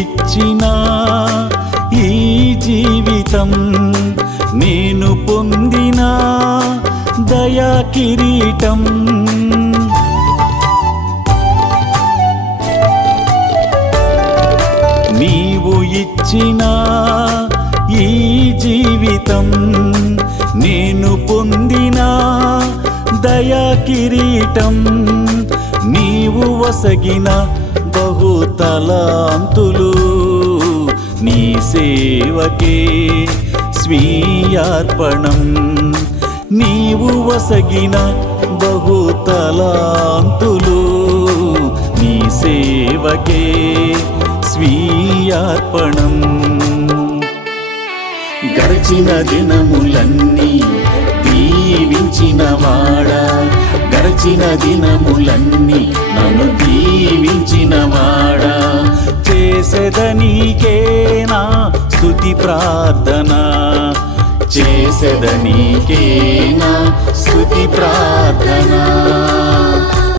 ఇచ్చిన ఈ జీవితం నేను పొందిన దయా కిరీటం. నీవు ఇచ్చిన ఈ జీవితం నేను పొందిన దయా కిరీటం. నీవు వసగిన బహుతలాంతులు. నీ సేవకే స్వీయార్పణం. నీవు వసగిన బహుతలాంతులు. నీ సేవకే స్వీయార్పణం. గడిచిన దినములన్నీ దీవించిన వాడా గడిచిన దినములన్నీ నన్ను దీవించిన చేసెదనీకేనా స్థుతి ప్రార్థన. చేసెదనీకేనా స్థుతి ప్రార్థన